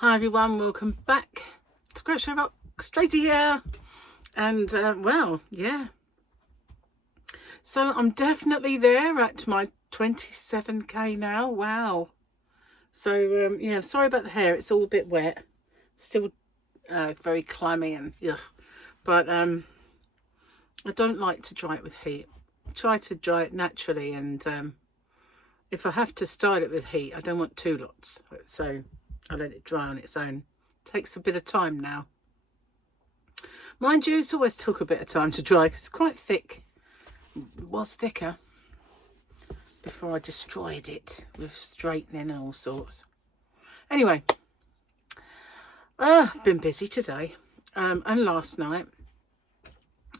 Hi everyone, welcome back to Crochet Rocks. Tracy here, and well, yeah, so I'm definitely there at my 27k now. Wow. So yeah, sorry about the hair, it's all a bit wet, still very clammy and yeah, but I don't like to dry it with heat. Try to dry it naturally, and if I have to style it with heat, I don't want two lots, so I let it dry on its own. Takes a bit of time now. Mind you, it's always took a bit of time to dry because it's quite thick. It was thicker before I destroyed it with straightening and all sorts. Anyway, I've been busy today, and last night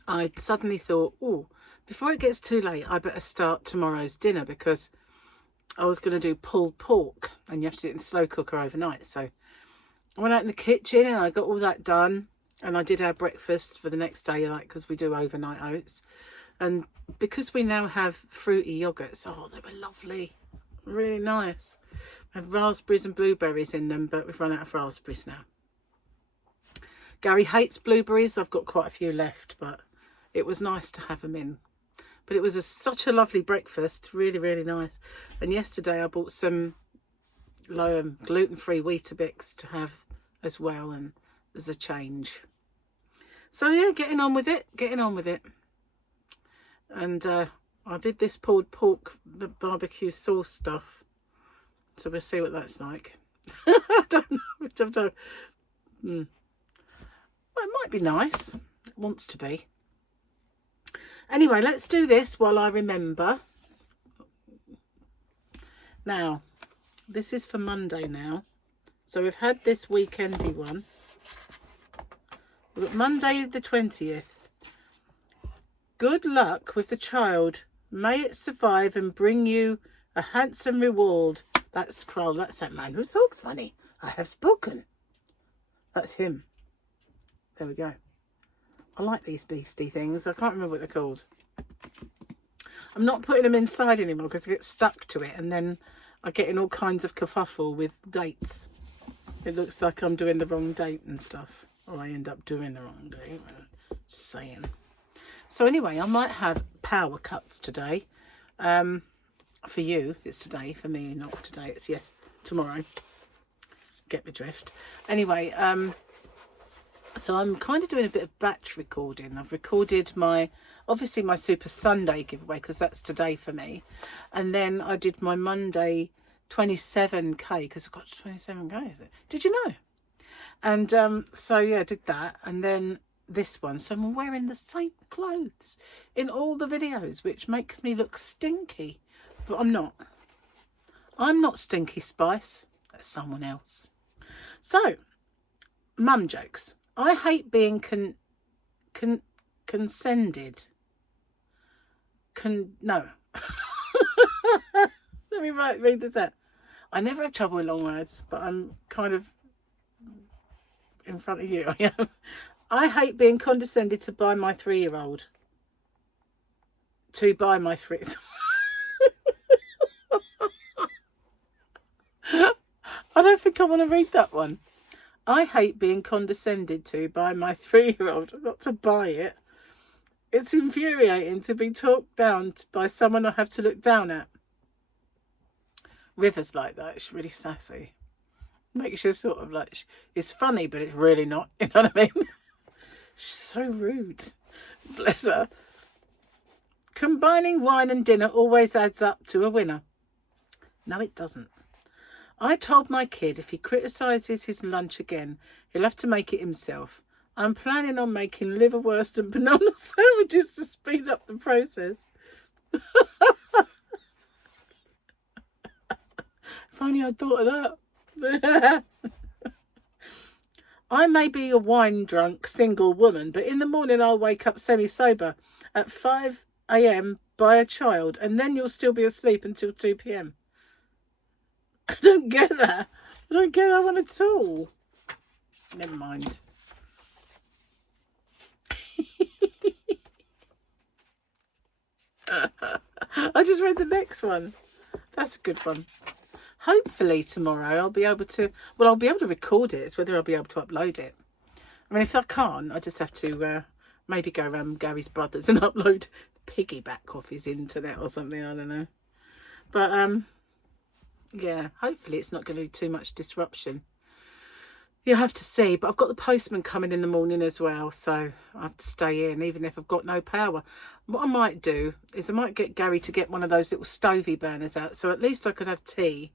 I suddenly thought, oh, before it gets too late, I better start tomorrow's dinner, because I was going to do pulled pork, and you have to do it in the slow cooker overnight. So I went out in the kitchen and I got all that done, and I did our breakfast for the next day, like, because we do overnight oats. And because we now have fruity yogurts, oh, they were lovely, really nice. We have raspberries and blueberries in them, but we've run out of raspberries now. Gary hates blueberries. I've got quite a few left, but it was nice to have them in. But it was such a lovely breakfast, really, really nice. And yesterday I bought some gluten-free Weetabix to have as well, and there's a change. So yeah, getting on with it. And I did this pulled pork, the barbecue sauce stuff. So we'll see what that's like. I don't know. Well, it might be nice. It wants to be. Anyway, let's do this while I remember. Now, this is for Monday now. So we've had this weekendy one. We've got Monday the 20th. Good luck with the child. May it survive and bring you a handsome reward. That's Kroll. That's that man who talks funny. I have spoken. That's him. There we go. I like these beastie things. I can't remember what they're called. I'm not putting them inside anymore because I get stuck to it, and then I get in all kinds of kerfuffle with dates. It looks like I'm doing the wrong date and stuff, or I end up doing the wrong date. Just saying. So anyway, I might have power cuts today. For you, it's today. For me, not today. It's yes, tomorrow. Get the drift. Anyway, so I'm kind of doing a bit of batch recording. I've recorded obviously my Super Sunday giveaway, because that's today for me. And then I did my Monday 27k, because I've got 27k, is it? Did you know? And so yeah, I did that. And then this one. So I'm wearing the same clothes in all the videos, which makes me look stinky. But I'm not. I'm not Stinky Spice. That's someone else. So, mum jokes. I hate being condescended. No. Let me read this out. I never have trouble with long words, but I'm kind of in front of you. I am. I hate being condescended to by my 3-year-old. To buy my 3. I don't think I want to read that one. I hate being condescended to by my 3-year-old. Not to buy it. It's infuriating to be talked down by someone I have to look down at. River's like that. It's really sassy. Makes you sort of like, it's funny, but it's really not. You know what I mean? She's so rude. Bless her. Combining wine and dinner always adds up to a winner. No, it doesn't. I told my kid if he criticises his lunch again, he'll have to make it himself. I'm planning on making liverwurst and banana sandwiches to speed up the process. If only I'd thought of that. I may be a wine-drunk single woman, but in the morning I'll wake up semi-sober at 5 a.m. by a child, and then you'll still be asleep until 2 p.m. I don't get that. I don't get that one at all. Never mind. I just read the next one. That's a good one. hopefully tomorrow I'll be able to, well, I'll be able to record it. It's whether I'll be able to upload it. I mean, if I can't, I just have to maybe go around Gary's brothers and upload piggyback off his internet or something. I don't know. But yeah, hopefully it's not going to be too much disruption. You'll have to see, but I've got the postman coming in the morning as well, so I have to stay in even if I've got no power. What I might do is I might get Gary to get one of those little stovey burners out, so at least I could have tea.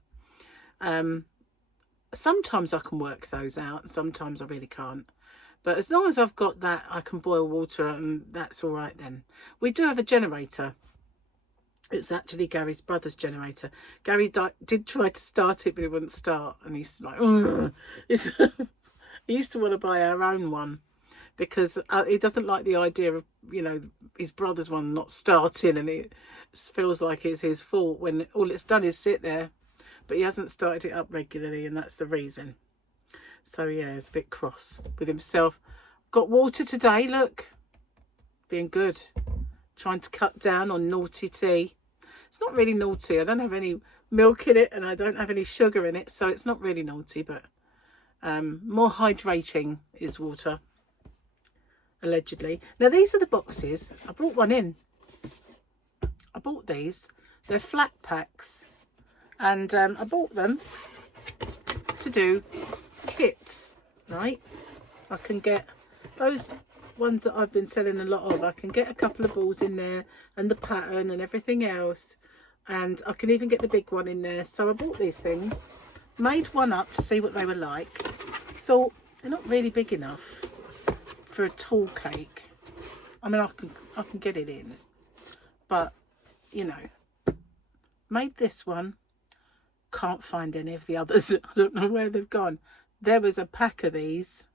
Sometimes I can work those out, sometimes I really can't. But as long as I've got that, I can boil water and that's all right then. We do have a generator. It's actually Gary's brother's generator. Gary did try to start it, but it wouldn't start. And he's like, he used to want to buy our own one because he doesn't like the idea of, you know, his brother's one not starting. And it feels like it's his fault when all it's done is sit there. But he hasn't started it up regularly, and that's the reason. So, yeah, it's a bit cross with himself. Got water today, look. Being good. Trying to cut down on naughty tea. It's not really naughty. I don't have any milk in it and I don't have any sugar in it, so it's not really naughty, but more hydrating is water, allegedly. Now these are the boxes. I brought one in. I bought these. They're flat packs, and I bought them to do kits, right? I can get those ones that I've been selling a lot of. I can get a couple of balls in there and the pattern and everything else, and I can even get the big one in there. So I bought these things, made one up to see what they were like. Thought they're not really big enough for a tall cake. I mean, I can get it in, but you know, made this one. Can't find any of the others. I don't know where they've gone. There was a pack of these.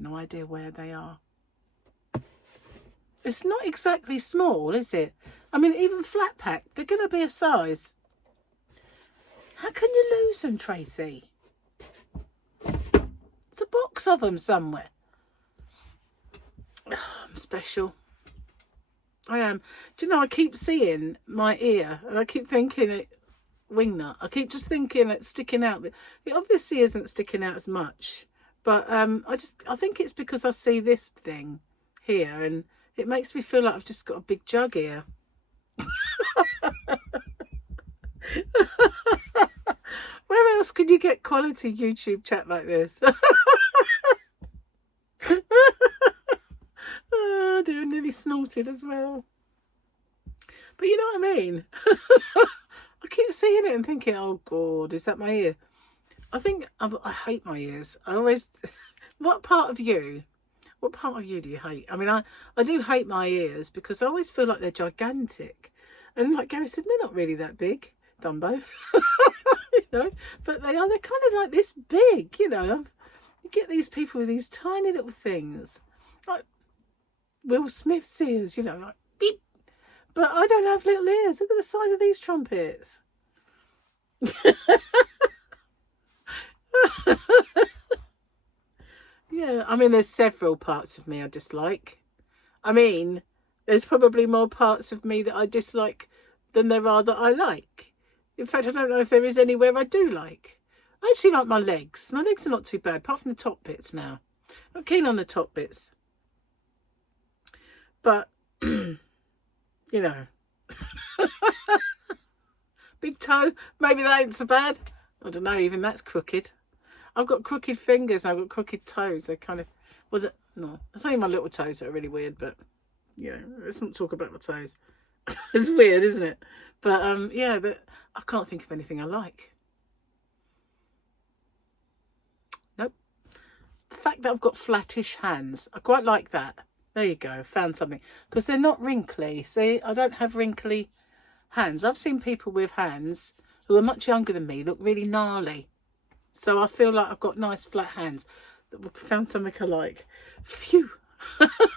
No idea where they are. It's not exactly small, is it? I mean, even flat pack, they're going to be a size. How can you lose them, Tracy? It's a box of them somewhere. Oh, I'm special. I am. Do you know, I keep seeing my ear and I keep thinking it wingnut. I keep just thinking it's sticking out, but it obviously isn't sticking out as much. But I think it's because I see this thing here and it makes me feel like I've just got a big jug here. Where else could you get quality YouTube chat like this? Oh dear, I nearly snorted as well. But you know what I mean? I keep seeing it and thinking, oh God, is that my ear? I think I hate my ears. I always, what part of you do you hate? I mean, I do hate my ears because I always feel like they're gigantic. And like Gary said, they're not really that big, Dumbo. You know, but they're kind of like this big, you know. You get these people with these tiny little things. Like Will Smith's ears, you know, like beep. But I don't have little ears. Look at the size of these trumpets. Yeah, I mean, there's several parts of me I dislike. I mean, there's probably more parts of me that I dislike than there are that I like. In fact, I don't know if there is anywhere I do like. I actually like my legs. My legs are not too bad, apart from the top bits now. I'm keen on the top bits. But, you know. Big toe, maybe that ain't so bad. I don't know, even that's crooked. I've got crooked fingers, I've got crooked toes. They're kind of, well, no, it's only my little toes that are really weird, but, you know, let's not talk about my toes. It's weird, isn't it? But, yeah, but I can't think of anything I like. Nope. The fact that I've got flattish hands, I quite like that. There you go, found something. Because they're not wrinkly. See, I don't have wrinkly hands. I've seen people with hands who are much younger than me look really gnarly. So I feel like I've got nice flat hands. Found something I like. Phew.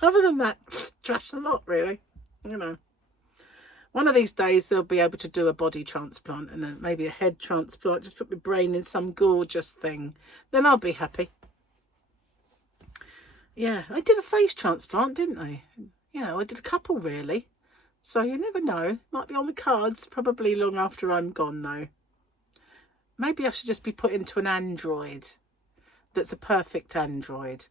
Other than that, trash the lot, really. You know. One of these days they'll be able to do a body transplant and then maybe a head transplant. Just put my brain in some gorgeous thing. Then I'll be happy. Yeah, I did a face transplant, didn't I? Yeah, I did a couple, really. So you never know. Might be on the cards, probably long after I'm gone though. Maybe I should just be put into an Android that's a perfect Android.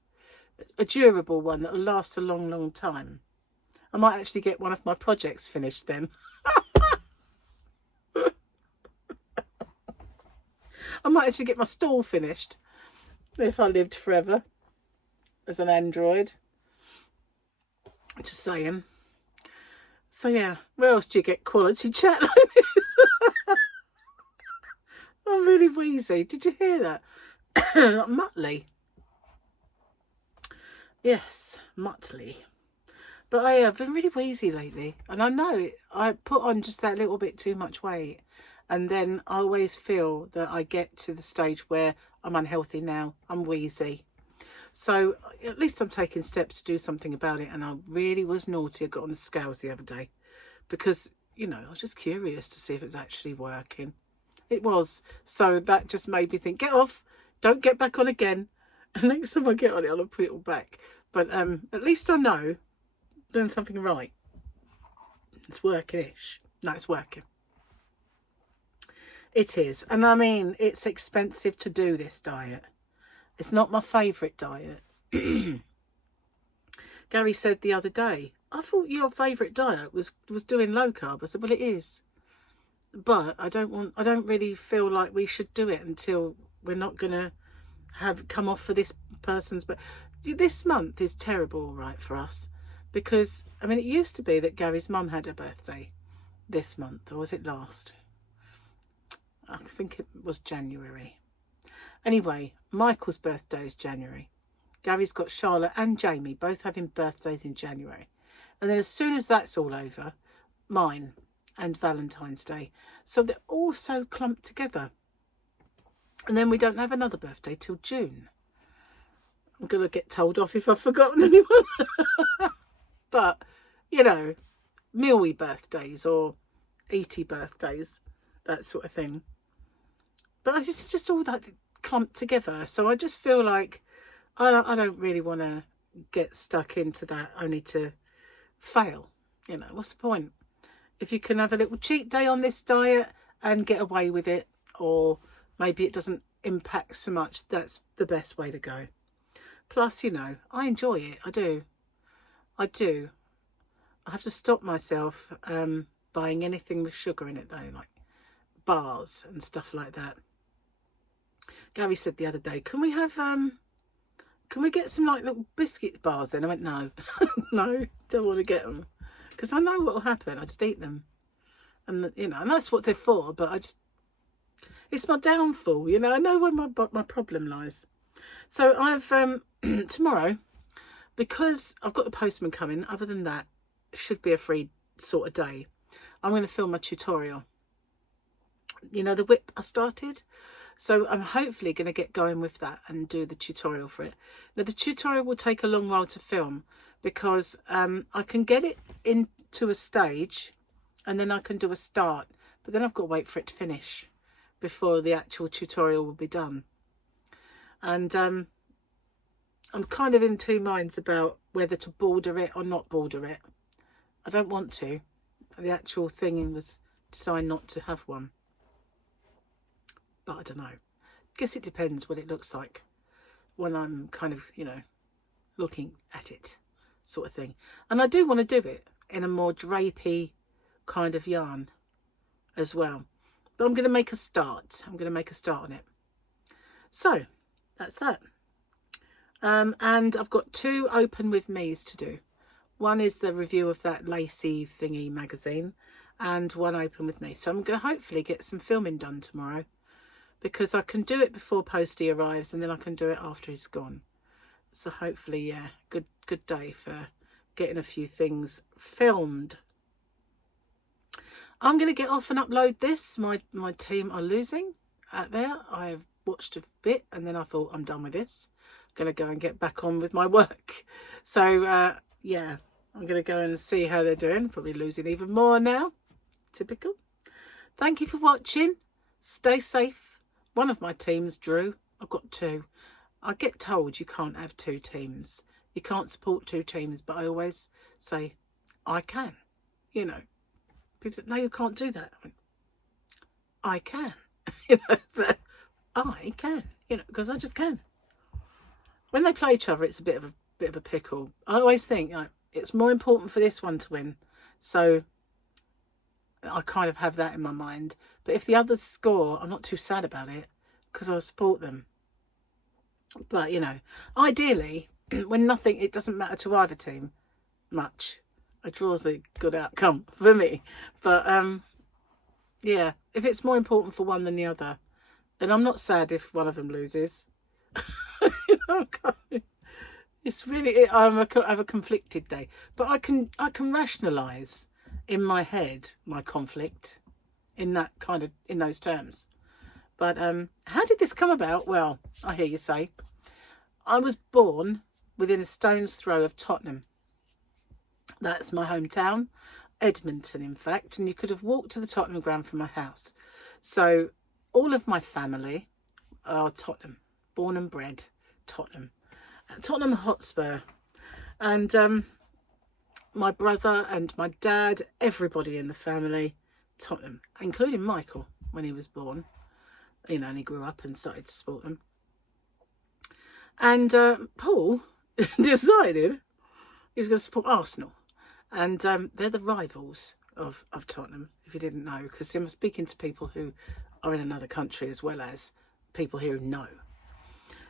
A durable one that will last a long, long time. I might actually get one of my projects finished then. I might actually get my stall finished if I lived forever as an Android. Just saying. So yeah, where else do you get quality chat like this? I'm really wheezy. Did you hear that? Mutley. Yes, Mutley. But I have been really wheezy lately. And I know I put on just that little bit too much weight. And then I always feel that I get to the stage where I'm unhealthy now. I'm wheezy. So at least I'm taking steps to do something about it. And I really was naughty. I got on the scales the other day because, you know, I was just curious to see if it was actually working. It was. So that just made me think, get off. Don't get back on again. And next time I get on it, I'll put it all back. But at least I know I'm doing something right. It's working-ish. No, it's working. It is. And I mean, it's expensive to do this diet. It's not my favourite diet. Gary said the other day, I thought your favourite diet was doing low carb. I said, well, it is. But I don't really feel like we should do it until we're not going to have come off for this person's. But this month is terrible, all right, for us. Because, I mean, it used to be that Gary's mum had her birthday this month. Or was it last? I think it was January. Anyway, Michael's birthday is January. Gary's got Charlotte and Jamie both having birthdays in January. And then as soon as that's all over, mine and Valentine's Day. So they're all so clumped together. And then we don't have another birthday till June. I'm going to get told off if I've forgotten anyone. But, you know, Millie birthdays or Eaty birthdays, that sort of thing. But it's just all that clumped together. So I just feel like I don't really want to get stuck into that only to fail. You know, what's the point? If you can have a little cheat day on this diet and get away with it, or maybe it doesn't impact so much, that's the best way to go. Plus, you know, I enjoy it. I do. I have to stop myself buying anything with sugar in it, though, like bars and stuff like that. Gary said the other day, can we get some like little biscuit bars then? I went, no. No, don't want to get them. Because I know what will happen. I just eat them. And, you know, and that's what they're for. But it's my downfall, you know. I know where my problem lies. So I've, tomorrow, because I've got the postman coming, other than that, should be a free sort of day. I'm going to film my tutorial. You know, the WIP I started. So I'm hopefully going to get going with that and do the tutorial for it. Now, the tutorial will take a long while to film because I can get it into a stage and then I can do a start. But then I've got to wait for it to finish before the actual tutorial will be done. And I'm kind of in two minds about whether to border it or not border it. I don't want to. The actual thing was designed not to have one. But I don't know. Guess it depends what it looks like when I'm kind of, you know, looking at it sort of thing. And I do want to do it in a more drapey kind of yarn as well. But I'm going to make a start. I'm going to make a start on it. So that's that. And I've got 2 open with me's to do. One is the review of that lacy thingy magazine and one open with me. So I'm going to hopefully get some filming done tomorrow because I can do it before Posty arrives and then I can do it after he's gone. So hopefully, yeah, good day for getting a few things filmed. I'm going to get off and upload this. My team are losing out there. I've watched a bit and then I thought I'm done with this. I'm going to go and get back on with my work. So, yeah, I'm going to go and see how they're doing. Probably losing even more now. Typical. Thank you for watching. Stay safe. One of my teams drew. I've got 2. I get told you can't have 2 teams. You can't support 2 teams, but I always say I can. you know. People said, no, you can't do that. I can. You know, I can, you know, because I just can. When they play each other, it's a bit of a pickle. I always think, you know, it's more important for this one to win. So I kind of have that in my mind. But if the others score, I'm not too sad about it because I'll support them. But, you know, ideally, when nothing, it doesn't matter to either team much. A draw's a good outcome for me. But, yeah, if it's more important for one than the other, then I'm not sad if one of them loses. You know, it's really, I have a conflicted day. But I can rationalise in my head my conflict in that kind of, in those terms. But how did this come about? Well, I hear you say. I was born within a stone's throw of Tottenham. That's my hometown, Edmonton, in fact. And you could have walked to the Tottenham ground from my house. So all of my family are Tottenham, born and bred Tottenham. Tottenham Hotspur. And my brother and my dad, everybody in the family, Tottenham, including Michael when he was born. You know, and he grew up and started to support them. And Paul decided he was going to support Arsenal. And they're the rivals of Tottenham, if you didn't know, because I'm speaking to people who are in another country as well as people here who know.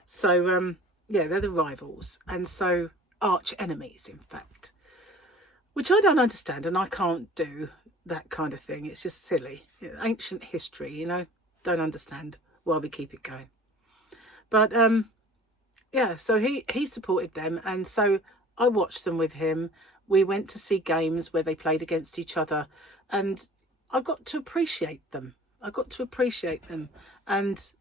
So, yeah, they're the rivals. And so arch enemies, in fact, which I don't understand. And I can't do that kind of thing. It's just silly. Ancient history, you know. Don't understand why we keep it going. But yeah, so he supported them, and so I watched them with him. We went to see games where they played against each other, and I got to appreciate them. And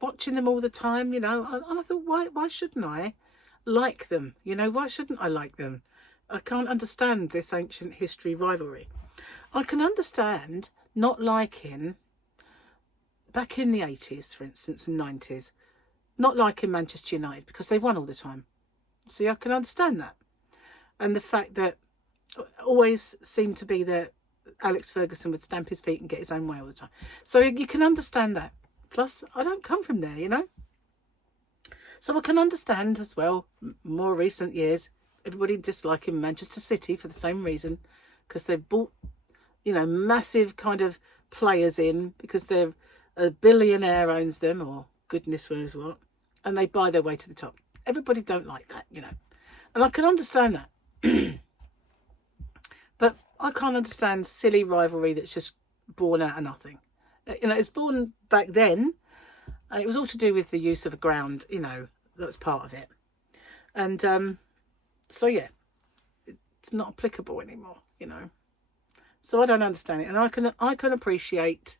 watching them all the time, you know, and I thought, why shouldn't I like them? You know, why shouldn't I like them? I can't understand this ancient history rivalry. I can understand not liking, back in the 80s, for instance, and 90s, not liking Manchester United because they won all the time. See, I can understand that. And the fact that always seemed to be that Alex Ferguson would stamp his feet and get his own way all the time. So you can understand that. Plus, I don't come from there, you know. So I can understand as well, more recent years, everybody disliking Manchester City for the same reason, because they've bought, you know, massive kind of players in because they're a billionaire owns them, or goodness knows what, and they buy their way to the top. Everybody don't like that, you know, and I can understand that. But I can't understand silly rivalry that's just born out of nothing. You know, it's born back then. It was all to do with the use of a ground, you know, that's part of it. And so, yeah, it's not applicable anymore, you know. So I don't understand it. And I can appreciate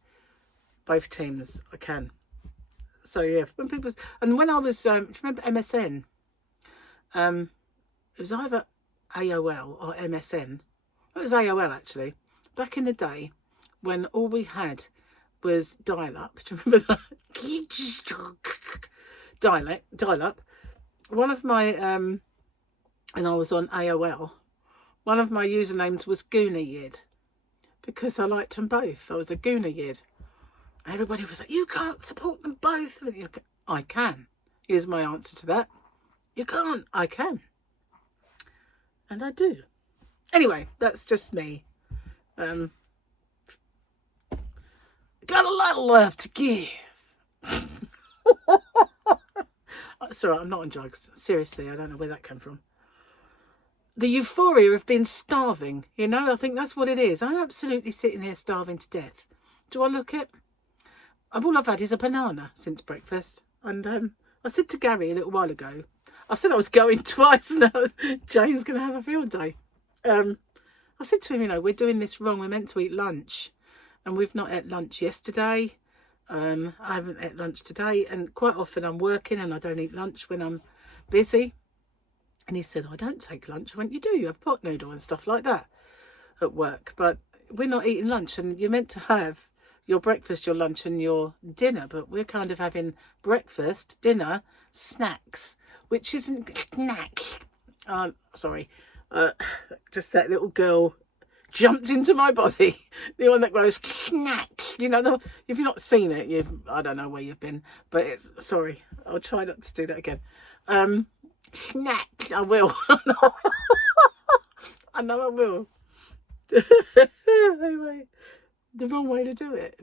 both teams. I can. So yeah, when I was, do you remember MSN? It was either AOL or MSN. It was AOL actually. Back in the day, when all we had was dial-up. Do you remember that? Dial-up. One of my and I was on AOL. One of my usernames was Goonayid because I liked them both. I was a Goonayid. Everybody was like, you can't support them both. I can. Here's my answer to that. You can't. I can. And I do. Anyway, that's just me. Got a lot of love to give. Sorry, I'm not on drugs. Seriously, I don't know where that came from. The euphoria of being starving, you know, I think that's what it is. I'm absolutely sitting here starving to death. Do I look it? All I've had is a banana since breakfast. And I said to Gary a little while ago, I said I was going twice now. Jane's going to have a field day. I said to him, you know, we're doing this wrong. We're meant to eat lunch. And we've not ate lunch yesterday. I haven't ate lunch today. And quite often I'm working and I don't eat lunch when I'm busy. And he said, I don't take lunch. I went, you do. You have pot noodle and stuff like that at work. But we're not eating lunch. And you're meant to have your breakfast, your lunch and your dinner. But we're kind of having breakfast, dinner, snacks, which isn't snack. Sorry. Just that little girl jumped into my body. The one that goes snack. You know, if you've not seen it, I don't know where you've been, but it's, sorry, I'll try not to do that again. Snack. I will. I know I will. Anyway, the wrong way to do it.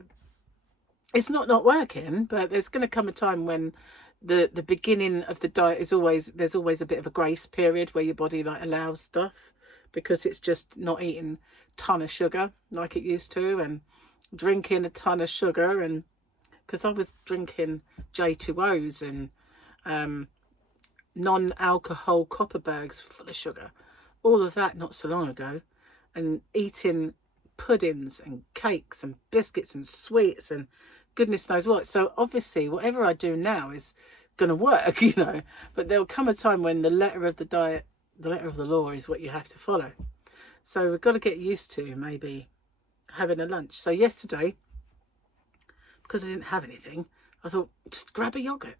It's not working, but there's going to come a time when the beginning of the diet is there's always a bit of a grace period where your body like allows stuff, because it's just not eating a ton of sugar like it used to, and drinking a ton of sugar. And because I was drinking J2Os and non-alcohol Copperbergs full of sugar, all of that not so long ago, and eating puddings and cakes and biscuits and sweets and goodness knows what. So obviously whatever I do now is going to work, you know, but there'll come a time when the letter of the diet, the letter of the law, is what you have to follow. So we've got to get used to maybe having a lunch. So yesterday, because I didn't have anything, I thought just grab a yogurt.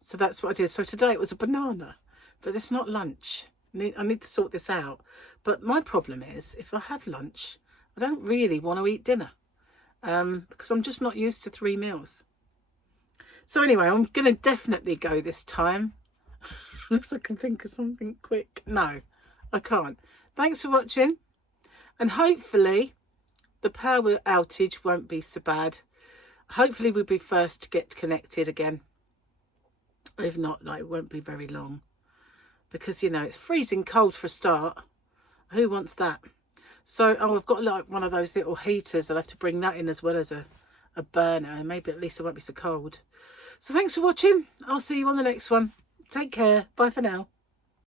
So that's what I did. So today it was a banana, but it's not lunch. I need to sort this out. But my problem is, if I have lunch, I don't really want to eat dinner, because I'm just not used to 3 meals. So anyway, I'm going to definitely go this time. Unless I can think of something quick. No, I can't. Thanks for watching. And hopefully the power outage won't be so bad. Hopefully we'll be first to get connected again. If not, like, it won't be very long. Because, you know, it's freezing cold for a start. Who wants that? So, I've got like one of those little heaters. I'll have to bring that in as well as a burner. And maybe at least it won't be so cold. So thanks for watching. I'll see you on the next one. Take care. Bye for now.